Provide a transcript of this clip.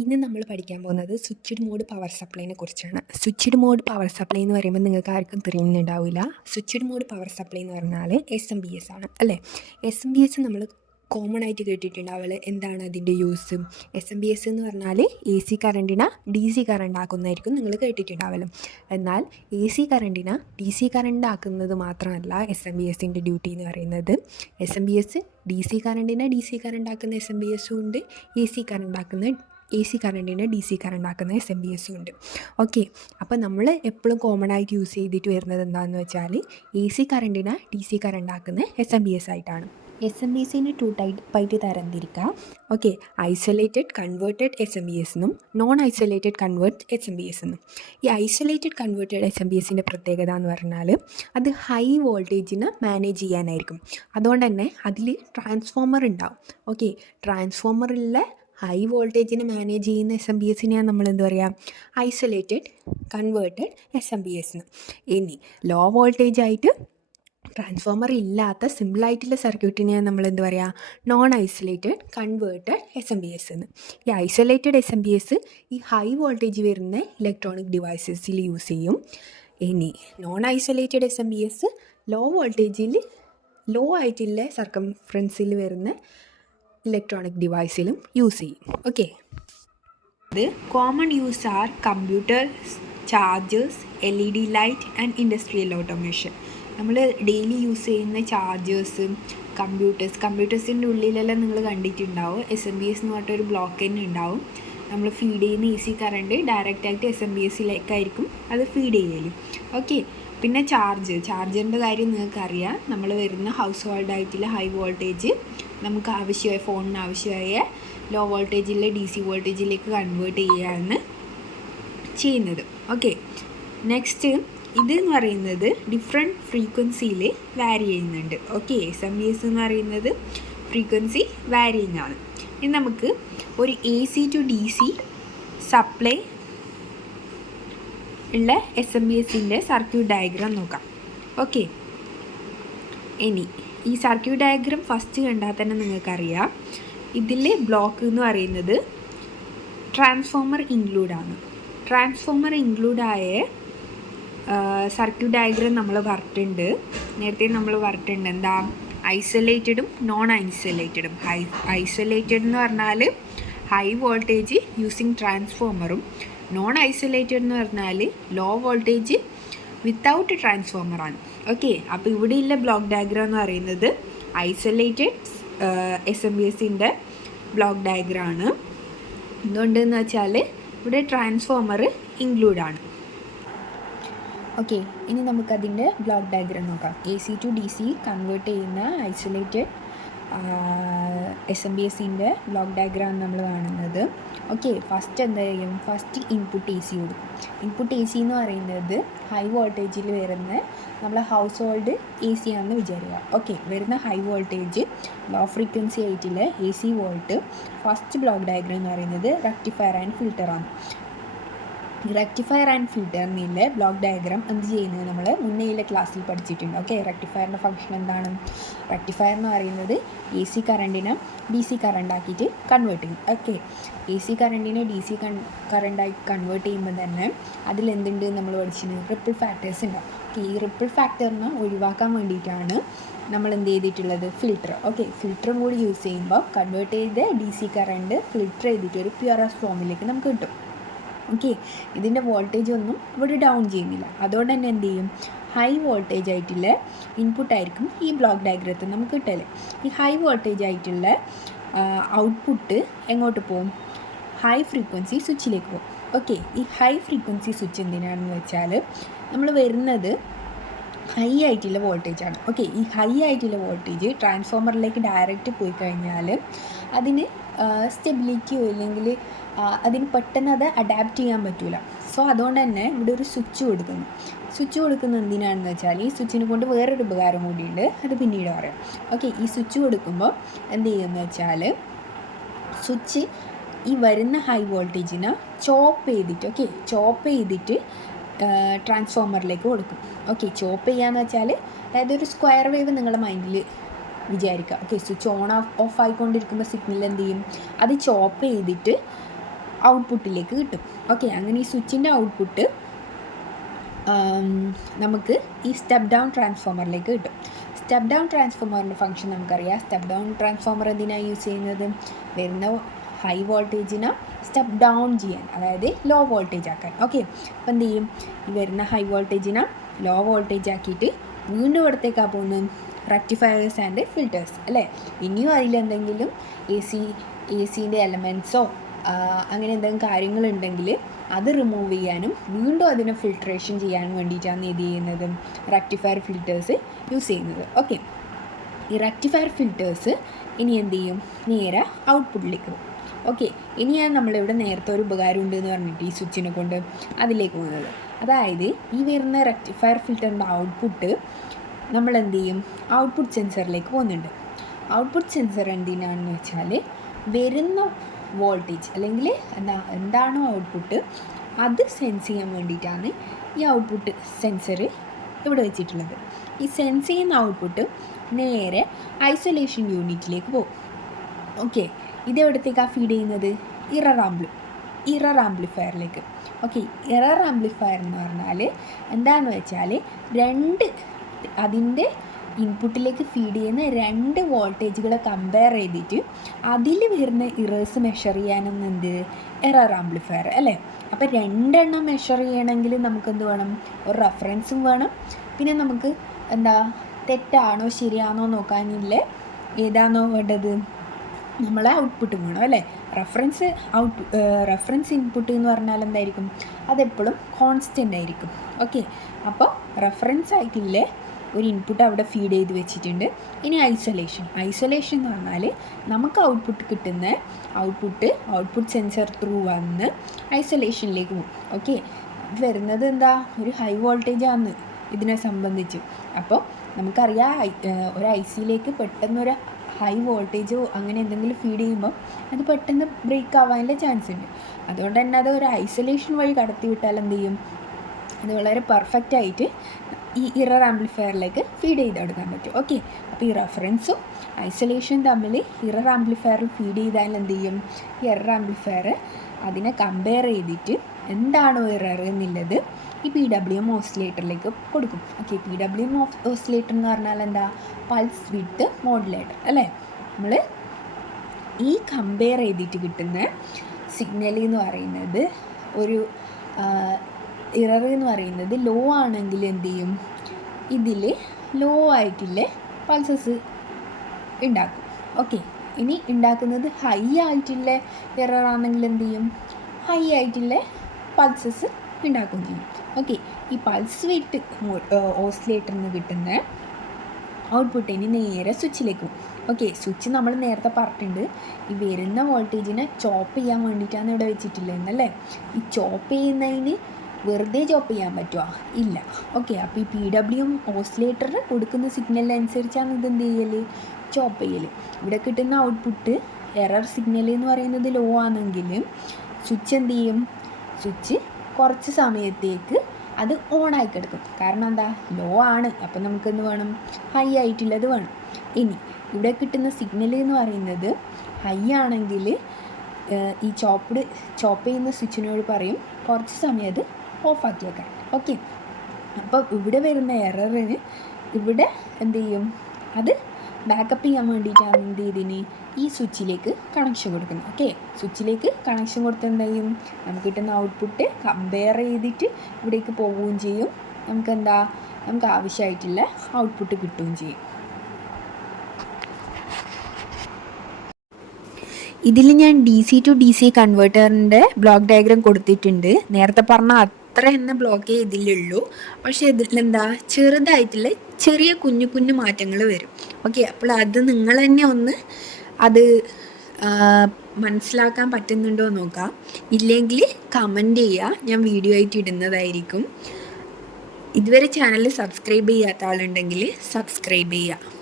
ഇന്ന് നമ്മൾ പഠിക്കാൻ പോകുന്നത് സ്വിച്ച്ഡ് മോഡ് പവർ സപ്ലൈനെ കുറിച്ചാണ്. സ്വിച്ച്ഡ് മോഡ് പവർ സപ്ലൈ എന്ന് പറയുമ്പോൾ നിങ്ങൾക്ക് ആർക്കും തിരിയുന്നുണ്ടാവില്ല. സ്വിച്ച്ഡ് മോഡ് പവർ സപ്ലൈ എന്ന് പറഞ്ഞാൽ SMPS ആണ് അല്ലേ. SMPS നമ്മൾ കോമൺ ആയിട്ട് കേട്ടിട്ടുണ്ടാവില്ല. എന്താണ് അതിൻ്റെ യൂസ്? SMPS എന്ന് പറഞ്ഞാൽ AC കറണ്ടിനെ DC കറണ്ട് ആക്കുന്നതായിരിക്കും നിങ്ങൾ കേട്ടിട്ടുണ്ടാവില്ല. എന്നാൽ AC കറണ്ടിനെ DC കറണ്ട് ആക്കുന്നത് മാത്രമല്ല SMPSൻ്റെ ഡ്യൂട്ടി എന്ന് പറയുന്നത്. SMPS DC കറണ്ടിനെ DC കറണ്ട് ആക്കുന്ന SMPSും ഉണ്ട്, AC കറണ്ട് ആക്കുന്ന AC കറണ്ടിനെ DC കറണ്ട് ആക്കുന്ന SMPSും ഉണ്ട്. ഓക്കെ, അപ്പോൾ നമ്മൾ എപ്പോഴും കോമൺ ആയിട്ട് യൂസ് ചെയ്തിട്ട് വരുന്നത് എന്താണെന്ന് വെച്ചാൽ AC കറണ്ടിനെ DC കറണ്ട് ആക്കുന്ന SMPS ആയിട്ടാണ്. SMPSനെ 2 ടൈപ്പായിട്ട് തരംതിരിക്കാം. ഓക്കെ, ഐസൊലേറ്റഡ് കൺവേർട്ടഡ് SMPS എന്നും നോൺ ഐസൊലേറ്റഡ് കൺവേർട്ട് SMPS എന്നും. ഈ ഐസൊലേറ്റഡ് കൺവേർട്ടഡ് SMPSൻ്റെ പ്രത്യേകത എന്ന് പറഞ്ഞാൽ അത് ഹൈ വോൾട്ടേജിനെ മാനേജ് ചെയ്യാനായിരിക്കും. അതുകൊണ്ട് തന്നെ അതിൽ ട്രാൻസ്ഫോമർ ഉണ്ടാവും. ഓക്കെ, ട്രാൻസ്ഫോമറിലെ ഹൈ വോൾട്ടേജിനെ മാനേജ് ചെയ്യുന്ന SMPSനെയാണ് നമ്മൾ എന്ത് പറയുക? ഐസൊലേറ്റഡ് കൺവേർട്ടഡ് SMPS എന്ന്. ഇനി ലോ വോൾട്ടേജ് ആയിട്ട് ട്രാൻസ്ഫോമർ ഇല്ലാത്ത സിമ്പിളായിട്ടുള്ള സർക്യൂട്ടിനെയാണ് നമ്മൾ എന്ത് പറയുക? നോൺ ഐസൊലേറ്റഡ് കൺവേർട്ടഡ് SMPS എന്ന്. ഈ ഐസൊലേറ്റഡ് SMPS ഈ ഹൈ വോൾട്ടേജ് വരുന്ന ഇലക്ട്രോണിക് ഡിവൈസസിൽ യൂസ് ചെയ്യും. ഇനി നോൺ ഐസൊലേറ്റഡ് SMPS ലോ വോൾട്ടേജിൽ ലോ ആയിട്ടുള്ള സർക്കംഫറൻസിൽ വരുന്ന ഇലക്ട്രോണിക് ഡിവൈസിലും യൂസ് ചെയ്യും. ഓക്കെ, ഇത് common use are computers, chargers, LED light and industrial automation. നമ്മൾ ഡെയിലി യൂസ് ചെയ്യുന്ന ചാർജേഴ്സ്, കമ്പ്യൂട്ടേഴ്സിൻ്റെ ഉള്ളിലെല്ലാം നിങ്ങൾ കണ്ടിട്ടുണ്ടാവും. SMPS എന്ന് പറഞ്ഞിട്ടൊരു ബ്ലോക്ക് തന്നെ ഉണ്ടാവും. നമ്മൾ ഫീഡ് ചെയ്യുന്ന AC കറണ്ട് ഡയറക്റ്റായിട്ട് SMPSിലേക്കായിരിക്കും അത് ഫീഡ് ചെയ്യലും. ഓക്കെ, പിന്നെ ചാർജറിൻ്റെ കാര്യം നിങ്ങൾക്കറിയാം. നമ്മൾ വരുന്ന ഹൗസ് ഹോൾഡ് ആയിട്ടുള്ള ഹൈ വോൾട്ടേജ് നമുക്ക് ആവശ്യമായ ഫോണിന് ആവശ്യമായ ലോ വോൾട്ടേജിലെ DC വോൾട്ടേജിലേക്ക് കൺവേർട്ട് ചെയ്യുകയാണ് ചെയ്യുന്നത്. ഓക്കെ, നെക്സ്റ്റ് ഇതെന്ന് പറയുന്നത് ഡിഫറെൻറ്റ് ഫ്രീക്വൻസിയിൽ വാരി ചെയ്യുന്നുണ്ട്. ഓക്കെ, SMPS എന്ന് പറയുന്നത് ഫ്രീക്വൻസി വാരിയിങ് ആണ്. ഇനി നമുക്ക് ഒരു AC to DC സപ്ലൈ ഉള്ള SMPSൻ്റെ സർക്യൂട്ട് ഡയഗ്രാം നോക്കാം. ഓക്കെ, ഇനി ഈ സർക്യൂട്ട് ഡയഗ്രാം ഫസ്റ്റ് കണ്ടാൽ തന്നെ നിങ്ങൾക്കറിയാം ഇതിൽ ബ്ലോക്ക് എന്ന് പറയുന്നത് ട്രാൻസ്ഫോമർ ഇൻക്ലൂഡാണ്. ട്രാൻസ്ഫോമർ ഇൻക്ലൂഡായ സർക്യൂട്ട് ഡയഗ്രാം നമ്മൾ പറഞ്ഞിട്ടുണ്ട്. നേരത്തെ നമ്മൾ പറഞ്ഞിട്ടുണ്ട് എന്താ? ഐസൊലേറ്റഡും നോൺ ഐസൊലേറ്റഡും. ഐസൊലേറ്റഡ് എന്ന് പറഞ്ഞാൽ ഹൈ വോൾട്ടേജ് യൂസിങ് ട്രാൻസ്ഫോമറും, നോൺ ഐസൊലേറ്റഡ് എന്ന് പറഞ്ഞാൽ ലോ വോൾട്ടേജ് വിത്തൗട്ട് ട്രാൻസ്ഫോമറാണ്. ഓക്കെ, അപ്പോൾ ഇവിടെയുള്ള ബ്ലോക്ക് ഡയഗ്രാം എന്ന് പറയുന്നത് ഐസൊലേറ്റഡ് SMPSൻ്റെ ബ്ലോക്ക് ഡയഗ്രാം ആണ്. എന്തുകൊണ്ടെന്ന് വെച്ചാൽ ഇവിടെ ട്രാൻസ്ഫോമർ ഇൻക്ലൂഡാണ്. ഓക്കെ, ഇനി നമുക്കതിൻ്റെ ബ്ലോക്ക് ഡയഗ്രാം നോക്കാം. AC to DC കൺവേർട്ട് ചെയ്യുന്ന ഐസൊലേറ്റഡ് SMPSൻ്റെ ബ്ലോക്ക് ഡയഗ്രാം നമ്മൾ കാണുന്നത്. ഓക്കെ, ഫസ്റ്റ് എന്താ ചെയ്യും? ഫസ്റ്റ് ഇൻപുട്ട് AC കൊടുക്കും. ഇൻപുട്ട് AC എന്ന് പറയുന്നത് ഹൈ വോൾട്ടേജിൽ വരുന്ന നമ്മളെ ഹൗസ് ഹോൾഡ് AC ആണെന്ന് വിചാരിക്കുക. ഓക്കെ, വരുന്ന ഹൈ വോൾട്ടേജ് ലോ ഫ്രീക്വൻസി ആയിട്ടുള്ള AC volt. First block diagram എന്ന് പറയുന്നത് റെക്ടിഫയർ ആൻഡ് ഫിൽറ്ററാണ്. റെക്ടിഫയർ ആൻഡ് ഫിൽറ്ററിൻ്റെ ബ്ലോക്ക് ഡയഗ്രാം എന്ത് ചെയ്യുന്നത് നമ്മൾ മുന്നേയുള്ള ക്ലാസ്സിൽ പഠിച്ചിട്ടുണ്ട്. ഓക്കെ, റെക്ടിഫയറിൻ്റെ ഫംഗ്ഷൻ എന്താണ്? റെക്ടിഫയർ എന്ന് പറയുന്നത് AC കറണ്ടിനെ DC കറണ്ടാക്കിയിട്ട് കൺവേർട്ട് ചെയ്യും. ഓക്കെ, AC കറണ്ടിനെ DC കറണ്ടായി കൺവേർട്ട് ചെയ്യുമ്പോൾ തന്നെ അതിലെന്തുണ്ട് നമ്മൾ പഠിച്ചിട്ടുണ്ട്? റിപ്പിൾ ഫാക്ടേഴ്സ് ഉണ്ടാവും. ഓക്കെ, ഈ റിപ്പിൾ ഫാക്ടറിനെ ഒഴിവാക്കാൻ വേണ്ടിയിട്ടാണ് നമ്മൾ എന്ത് ചെയ്തിട്ടുള്ളത്? ഫിൽറ്റർ. ഓക്കെ, ഫിൽറ്ററും കൂടി യൂസ് ചെയ്യുമ്പോൾ കൺവേർട്ട് ചെയ്ത DC കറണ്ട് ഫിൽറ്റർ ചെയ്തിട്ട് ഒരു പ്യുവറസ്റ്റ് ഫോമിലേക്ക് നമുക്ക് കിട്ടും. ഓക്കെ, ഇതിൻ്റെ വോൾട്ടേജ് ഒന്നും ഇവിടെ ഡൗൺ ചെയ്യുന്നില്ല. അതുകൊണ്ട് തന്നെ എന്ത് ചെയ്യും? ഹൈ വോൾട്ടേജ് ആയിട്ടുള്ള ഇൻപുട്ടായിരിക്കും ഈ ബ്ലോക്ക് ഡയഗ്രത്തിൽ നമുക്ക് കിട്ടല്. ഈ ഹൈ വോൾട്ടേജ് ആയിട്ടുള്ള ഔട്ട്പുട്ട് എങ്ങോട്ട് പോകും? ഹൈ ഫ്രീക്വൻസി സ്വിച്ചിലേക്ക് പോകും. ഓക്കെ, ഈ ഹൈ ഫ്രീക്വൻസി സ്വിച്ച് എന്തിനാണെന്ന് വെച്ചാൽ നമ്മൾ വരുന്നത് ഹൈ ആയിട്ടുള്ള വോൾട്ടേജാണ്. ഓക്കെ, ഈ ഹൈ ആയിട്ടുള്ള വോൾട്ടേജ് ട്രാൻസ്ഫോമറിലേക്ക് ഡയറക്റ്റ് പോയി കഴിഞ്ഞാൽ അതിന് സ്റ്റെബിലിറ്റിയോ ഇല്ലെങ്കിൽ അതിന് പെട്ടെന്ന് അത് അഡാപ്റ്റ് ചെയ്യാൻ പറ്റില്ല. സോ അതുകൊണ്ട് തന്നെ ഇവിടെ ഒരു സ്വിച്ച് കൊടുക്കുന്നു. സ്വിച്ച് കൊടുക്കുന്നത് എന്തിനാണെന്ന് വെച്ചാൽ ഈ സ്വിച്ചിനെ കൊണ്ട് വേറൊരു ഉപകാരം കൂടിയുണ്ട്, അത് പിന്നീട് പറയാം. ഓക്കെ, ഈ സ്വിച്ച് കൊടുക്കുമ്പോൾ എന്ത് ചെയ്യുമെന്ന് വെച്ചാൽ സ്വിച്ച് ഈ വരുന്ന ഹൈ വോൾട്ടേജിനെ ചോപ്പ് ചെയ്തിട്ട് ട്രാൻസ്ഫോമറിലേക്ക് കൊടുക്കും. ഓക്കെ, ചോപ്പ് ചെയ്യാന്ന് വെച്ചാൽ അതായത് ഒരു സ്ക്വയർ വേവ് നിങ്ങളുടെ മൈൻഡിൽ വിചാരിക്കുക. ഓക്കെ, സ്വിച്ച് ഓൺ ഓഫ് ആയിക്കൊണ്ടിരിക്കുമ്പോൾ സിഗ്നൽ എന്ത് ചെയ്യും? അത് ചോപ്പ് ചെയ്തിട്ട് ഔട്ട്പുട്ടിലേക്ക് കിട്ടും. ഓക്കെ, അങ്ങനെ ഈ സ്വിച്ചിൻ്റെ ഔട്ട്പുട്ട് നമുക്ക് ഈ സ്റ്റെപ്പ് ഡൗൺ ട്രാൻസ്ഫോമറിലേക്ക് കിട്ടും. സ്റ്റെപ്പ് ഡൗൺ ട്രാൻസ്ഫോമറിൻ്റെ ഫംഗ്ഷൻ നമുക്കറിയാം. സ്റ്റെപ്പ് ഡൗൺ ട്രാൻസ്ഫോമർ എന്തിനാണ് യൂസ് ചെയ്യുന്നത്? വരുന്ന ഹൈ വോൾട്ടേജിനെ സ്റ്റെപ്പ് ഡൗൺ ചെയ്യാൻ, അതായത് ലോ വോൾട്ടേജ് ആക്കാൻ. ഓക്കെ, അപ്പോൾ എന്ത് ചെയ്യും? ഈ വരുന്ന ഹൈ വോൾട്ടേജിനെ ലോ വോൾട്ടേജ് ആക്കിയിട്ട് വീണ്ടും ഇവിടത്തേക്കാണ് പോകുന്നത് റെക്ടിഫയേഴ്സ് ആൻഡ് ഫിൽറ്റേഴ്സ് അല്ലേ. ഇനിയും അതിലെന്തെങ്കിലും എ സിൻ്റെ എലമെൻറ്റ്സോ അങ്ങനെ എന്തെങ്കിലും കാര്യങ്ങളുണ്ടെങ്കിൽ അത് റിമൂവ് ചെയ്യാനും വീണ്ടും അതിനെ ഫിൽട്രേഷൻ ചെയ്യാനും വേണ്ടിയിട്ടാണ് ഇത് ചെയ്യുന്നത്, റെക്ടിഫയർ ഫിൽറ്റേഴ്സ് യൂസ് ചെയ്യുന്നത്. ഓക്കെ, ഈ റെക്ടിഫയർ ഫിൽറ്റേഴ്സ് ഇനി എന്ത് ചെയ്യും? നേരെ ഔട്ട്പുട്ടിലേക്ക് പോകും. ഓക്കെ, ഇനിയാണ് നമ്മളിവിടെ നേരത്തെ ഒരു ഉപകാരം ഉണ്ട് എന്ന് പറഞ്ഞിട്ട് ഈ സ്വിച്ചിനെ കൊണ്ട് അതിലേക്ക് പോകുന്നത്. അതായത് ഈ വരുന്ന റെക്ടിഫയർ ഫിൽറ്ററിൻ്റെ ഔട്ട്പുട്ട് നമ്മൾ എന്ത് ചെയ്യും? ഔട്ട്പുട്ട് സെൻസറിലേക്ക് പോകുന്നുണ്ട്. ഔട്ട്പുട്ട് സെൻസർ എന്തിനാണെന്ന് വെച്ചാൽ വരുന്ന വോൾട്ടേജ് അല്ലെങ്കിൽ എന്താണോ ഔട്ട്പുട്ട് അത് സെൻസ് ചെയ്യാൻ വേണ്ടിയിട്ടാണ് ഈ ഔട്ട്പുട്ട് സെൻസർ ഇവിടെ വെച്ചിട്ടുള്ളത്. ഈ സെൻസ് ചെയ്യുന്ന ഔട്ട്പുട്ട് നേരെ ഐസൊലേഷൻ യൂണിറ്റിലേക്ക് പോകും. ഓക്കെ, ഇതെവിടത്തേക്കാണ് ഫീഡ് ചെയ്യുന്നത്? ഇറർ ആംപ്ലിഫയറിലേക്ക്. ഓക്കെ, ഇറർ ആംപ്ലിഫയർ എന്ന് പറഞ്ഞാൽ എന്താണെന്ന് വെച്ചാൽ അതിൻ്റെ ഇൻപുട്ടിലേക്ക് ഫീഡ് ചെയ്യുന്ന 2 വോൾട്ടേജുകളെ കമ്പയർ ചെയ്തിട്ട് അതിൽ വരുന്ന ഇറേഴ്സ് മെഷർ ചെയ്യാനൊന്നും എന്ത് എറർ ആംപ്ലിഫയർ അല്ലേ. അപ്പോൾ 2 എണ്ണം മെഷർ ചെയ്യണമെങ്കിൽ നമുക്കെന്ത് വേണം? ഒരു റെഫറൻസും വേണം. പിന്നെ നമുക്ക് തെറ്റാണോ ശരിയാണോ നോക്കാനില്ലേ ഏതാണോ വേണ്ടത്? നമ്മളെ ഔട്ട്പുട്ടും വേണം അല്ലേ. റെഫറൻസ് ഇൻപുട്ട് എന്ന് പറഞ്ഞാൽ എന്തായിരിക്കും? അതെപ്പോഴും കോൺസ്റ്റൻ്റ് ആയിരിക്കും. ഓക്കെ, അപ്പോൾ റെഫറൻസ് ആയിട്ടില്ലേ ഒരു ഇൻപുട്ട് അവിടെ ഫീഡ് ചെയ്ത് വെച്ചിട്ടുണ്ട്. ഇനി ഐസൊലേഷൻ എന്ന് പറഞ്ഞാൽ നമുക്ക് ഔട്ട്പുട്ട് കിട്ടുന്ന ഔട്ട്പുട്ട് സെൻസർ ത്രൂ വന്ന് ഐസൊലേഷനിലേക്ക് പോകും. ഓക്കെ, വരുന്നത് ഒരു ഹൈ വോൾട്ടേജാണ് ഇതിനെ സംബന്ധിച്ച്. അപ്പോൾ നമുക്കറിയാം ഒരു ഐസിയിലേക്ക് പെട്ടെന്നൊരു ഹൈ വോൾട്ടേജോ അങ്ങനെ എന്തെങ്കിലും ഫീഡ് ചെയ്യുമ്പോൾ അത് പെട്ടെന്ന് ബ്രേക്ക് ആവാനുള്ള ചാൻസ് ഉണ്ട്. അതുകൊണ്ട് തന്നെ അത് ഒരു ഐസൊലേഷൻ വഴി കടത്തി വിട്ടാൽ എന്ത് ചെയ്യും? അത് വളരെ പെർഫെക്റ്റായിട്ട് ഈ ഇറർ ആംപ്ലിഫയറിലേക്ക് ഫീഡ് ചെയ്തെടുക്കാൻ പറ്റും. ഓക്കെ, അപ്പോൾ ഈ റെഫറൻസും ഐസൊലേഷൻ തമ്മിൽ ഇറർ ആംപ്ലിഫയറിൽ ഫീഡ് ചെയ്താൽ എന്ത് ചെയ്യും? ഈ എറർ ആംപ്ലിഫയർ അതിനെ കമ്പയർ ചെയ്തിട്ട് എന്താണോ എറർ എന്നുള്ളത് ഈ PWM ഓസിലേറ്ററിലേക്ക് കൊടുക്കും. ഓക്കെ, PWM ഓസിലേറ്റർ എന്ന് പറഞ്ഞാൽ പൾസ് വിഡ്ത്ത് മോഡുലേറ്റർ അല്ലേ. നമ്മൾ ഈ കമ്പയർ ചെയ്തിട്ട് കിട്ടുന്ന സിഗ്നൽ എന്ന് പറയുന്നത് ഒരു ഇറർ എന്ന് പറയുന്നത് ലോ ആണെങ്കിൽ എന്ത് ചെയ്യും? ഇതിൽ ലോ ആയിട്ടുള്ള പൾസസ് ഉണ്ടാക്കും. ഓക്കെ, ഇനി ഉണ്ടാക്കുന്നത് ഹൈ ആയിട്ടുള്ള എറർ ആണെങ്കിൽ എന്ത് ചെയ്യും? ഹൈ ആയിട്ടുള്ള പൾസസ് ഉണ്ടാക്കുകയും ചെയ്യും. ഓക്കെ, ഈ പൾസ് വിഡ്ത്ത് ഓസിലേറ്ററിൽ നിന്ന് കിട്ടുന്ന ഔട്ട്പുട്ടിന് നേരെ സ്വിച്ചിലേക്ക് പോകും. ഓക്കെ, സ്വിച്ച് നമ്മൾ നേരത്തെ പറഞ്ഞിട്ടുണ്ട് ഈ വരുന്ന വോൾട്ടേജിനെ ചോപ്പ് ചെയ്യാൻ വേണ്ടിയിട്ടാണ് ഇവിടെ വെച്ചിട്ടില്ലെന്നല്ലേ. ഈ ചോപ്പ് ചെയ്യുന്നതിന് വെറുതെ ചോപ്പ് ചെയ്യാൻ പറ്റുമോ? ഇല്ല. ഓക്കെ, അപ്പോൾ ഈ PWM ഓസിലേറ്റർ കൊടുക്കുന്ന സിഗ്നലിനനുസരിച്ചാണ് ഇതെന്ത് ചെയ്യൽ? ചോപ്പ് ചെയ്യൽ. ഇവിടെ കിട്ടുന്ന ഔട്ട്പുട്ട് എറർ സിഗ്നൽ എന്ന് പറയുന്നത് ലോ ആണെങ്കിൽ സ്വിച്ച് എന്ത് ചെയ്യും? സ്വിച്ച് കുറച്ച് സമയത്തേക്ക് അത് ഓണായി കിടക്കും. കാരണം ലോ ആണ്. അപ്പം നമുക്കെന്ത് വേണം? ഹൈ ആയിട്ടുള്ളത് വേണം. ഇനി ഇവിടെ കിട്ടുന്ന സിഗ്നൽ എന്ന് പറയുന്നത് ഹൈ ആണെങ്കിൽ ഈ ചോപ്പ് ചെയ്യുന്ന സ്വിച്ചിനോട് പറയും കുറച്ച് സമയം അത് ഓഫാക്കി വെക്കാൻ. ഓക്കെ, അപ്പോൾ ഇവിടെ വരുന്ന എററിന് ഇവിടെ എന്ത് ചെയ്യും? അത് ബാക്കപ്പ് ചെയ്യാൻ വേണ്ടിയിട്ടാണ് എന്ത് ചെയ്തിന് ഈ സ്വിച്ചിലേക്ക് കണക്ഷൻ കൊടുക്കുന്നത്. ഓക്കെ, സ്വിച്ചിലേക്ക് കണക്ഷൻ കൊടുത്ത് എന്ത് ചെയ്യും? നമുക്ക് കിട്ടുന്ന ഔട്ട്പുട്ട് കമ്പയർ ചെയ്തിട്ട് ഇവിടേക്ക് പോവുകയും ചെയ്യും. നമുക്ക് ആവശ്യമായിട്ടുള്ള ഔട്ട്പുട്ട് കിട്ടുകയും ചെയ്യും. ഇതിൽ ഞാൻ DC to DC കൺവേർട്ടറിൻ്റെ ബ്ലോക്ക് ഡയഗ്രാം കൊടുത്തിട്ടുണ്ട്. നേരത്തെ പറഞ്ഞ അത്ര എന്ന ബ്ലോക്കേ ഇതിലുള്ളൂ. പക്ഷേ ഇതിലെന്താ ചെറുതായിട്ടുള്ള ചെറിയ കുഞ്ഞു മാറ്റങ്ങൾ വരും. ഓക്കെ, അപ്പോൾ അത് നിങ്ങൾ തന്നെ ഒന്ന് അത് മനസ്സിലാക്കാൻ പറ്റുന്നുണ്ടോ നോക്കാം. ഇല്ലെങ്കിൽ കമൻറ്റ് ചെയ്യുക, ഞാൻ വീഡിയോ ആയിട്ട് ഇടുന്നതായിരിക്കും. ഇതുവരെ ചാനൽ സബ്സ്ക്രൈബ് ചെയ്യാത്ത ആളുണ്ടെങ്കിൽ സബ്സ്ക്രൈബ് ചെയ്യുക.